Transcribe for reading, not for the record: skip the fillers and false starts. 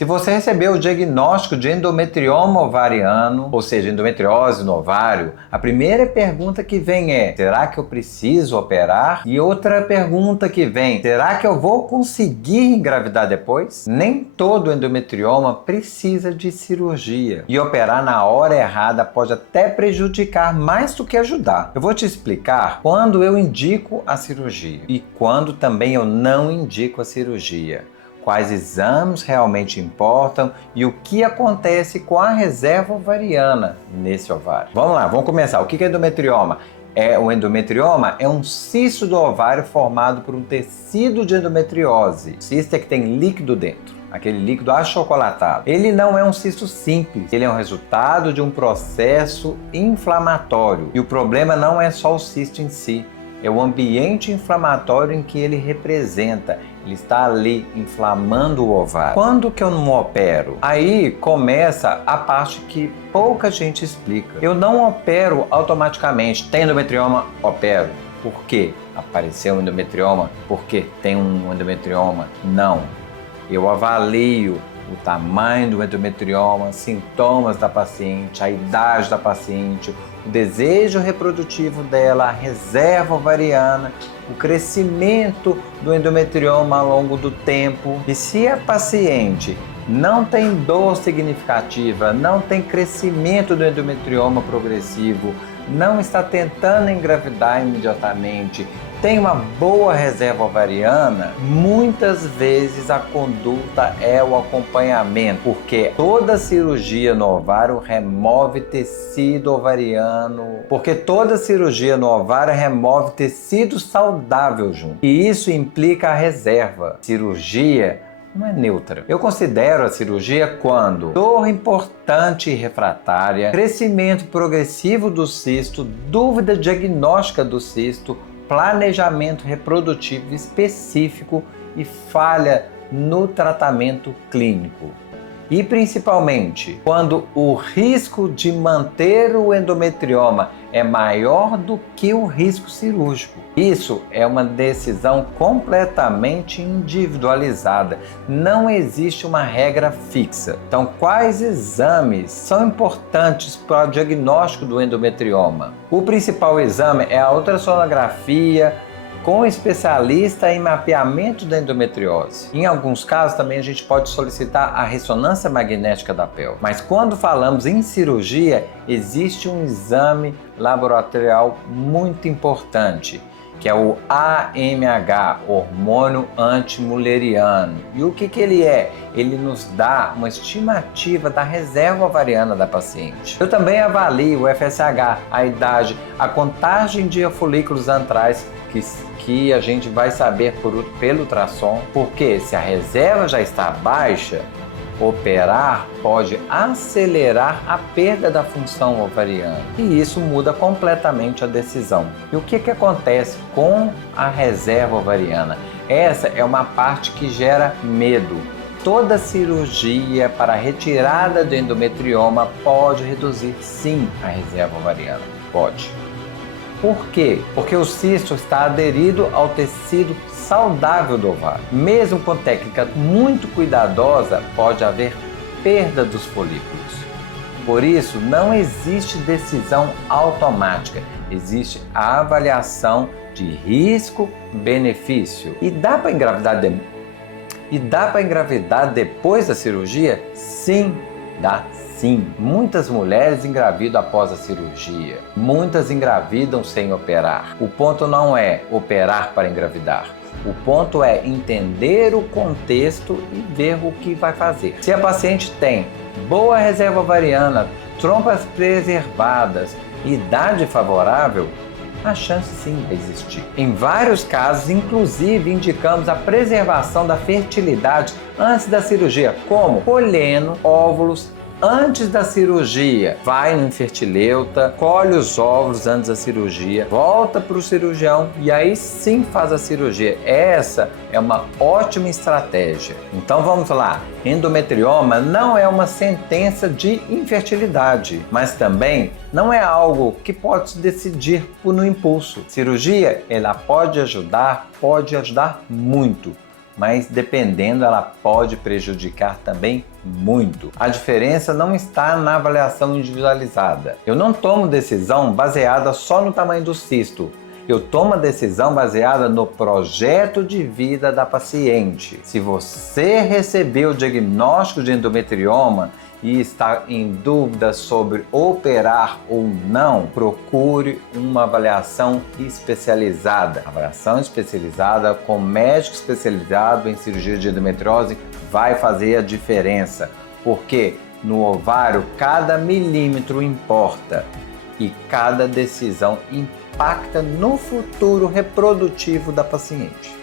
Se você recebeu o diagnóstico de endometrioma ovariano, ou seja, endometriose no ovário, a primeira pergunta que vem é: será que eu preciso operar? E outra pergunta que vem: será que eu vou conseguir engravidar depois? Nem todo endometrioma precisa de cirurgia. E operar na hora errada pode até prejudicar mais do que ajudar. Eu vou te explicar quando eu indico a cirurgia e quando também eu não indico a cirurgia. Quais exames realmente importam e o que acontece com a reserva ovariana nesse ovário. Vamos lá, vamos começar. O que é endometrioma? O endometrioma é um cisto do ovário formado por um tecido de endometriose. O cisto é que tem líquido dentro, aquele líquido achocolatado. Ele não é um cisto simples, ele é um resultado de um processo inflamatório. E o problema não é só o cisto em si, é o ambiente inflamatório em que ele representa. Ele está ali inflamando o ovário. Quando que eu não opero? Aí começa a parte que pouca gente explica. Eu não opero automaticamente. Tem endometrioma? Opero. Por quê? Apareceu um endometrioma? Porque tem um endometrioma? Não. Eu avalio o tamanho do endometrioma, sintomas da paciente, a idade da paciente, o desejo reprodutivo dela, a reserva ovariana, o crescimento do endometrioma ao longo do tempo. E se a paciente não tem dor significativa, não tem crescimento do endometrioma progressivo, não está tentando engravidar imediatamente, tem uma boa reserva ovariana, muitas vezes a conduta é o acompanhamento, porque toda cirurgia no ovário remove tecido ovariano, porque toda cirurgia no ovário remove tecido saudável junto. E isso implica a reserva. Cirurgia não é neutra. Eu considero a cirurgia quando dor importante e refratária, crescimento progressivo do cisto, dúvida diagnóstica do cisto, planejamento reprodutivo específico e falha no tratamento clínico. E principalmente quando o risco de manter o endometrioma é maior do que o risco cirúrgico. Isso é uma decisão completamente individualizada. Não existe uma regra fixa. Então, quais exames são importantes para o diagnóstico do endometrioma? O principal exame é a ultrassonografia com especialista em mapeamento da endometriose. Em alguns casos também a gente pode solicitar a ressonância magnética da pelve. Mas quando falamos em cirurgia, existe um exame laboratorial muito importante, que é o AMH, hormônio antimuleriano. E o que ele é? Ele nos dá uma estimativa da reserva ovariana da paciente. Eu também avalio o FSH, a idade, a contagem de folículos antrais, que a gente vai saber pelo ultrassom, porque se a reserva já está baixa, operar pode acelerar a perda da função ovariana e isso muda completamente a decisão. E o que acontece com a reserva ovariana? Essa é uma parte que gera medo. Toda cirurgia para a retirada do endometrioma pode reduzir sim a reserva ovariana. Pode. Por quê? Porque o cisto está aderido ao tecido saudável do ovário. Mesmo com técnica muito cuidadosa, pode haver perda dos folículos. Por isso, não existe decisão automática. Existe a avaliação de risco-benefício. E dá para engravidar depois da cirurgia? Sim, dá sim. Muitas mulheres engravidam após a cirurgia. Muitas engravidam sem operar. O ponto não é operar para engravidar. O ponto é entender o contexto e ver o que vai fazer. Se a paciente tem boa reserva ovariana, trompas preservadas, idade favorável, a chance sim vai existir. Em vários casos, inclusive, indicamos a preservação da fertilidade antes da cirurgia, como colhendo óvulos antes da cirurgia. Vai no infertileuta, colhe os óvulos antes da cirurgia, volta para o cirurgião e aí sim faz a cirurgia. Essa é uma ótima estratégia. Então vamos lá, endometrioma não é uma sentença de infertilidade, mas também não é algo que pode se decidir no impulso. Cirurgia, ela pode ajudar muito, mas dependendo ela pode prejudicar também muito. A diferença não está na avaliação individualizada. Eu não tomo decisão baseada só no tamanho do cisto. Eu tomo a decisão baseada no projeto de vida da paciente. Se você recebeu o diagnóstico de endometrioma e está em dúvida sobre operar ou não, procure uma avaliação especializada. Avaliação especializada com médico especializado em cirurgia de endometriose vai fazer a diferença, porque no ovário cada milímetro importa e cada decisão impacta no futuro reprodutivo da paciente.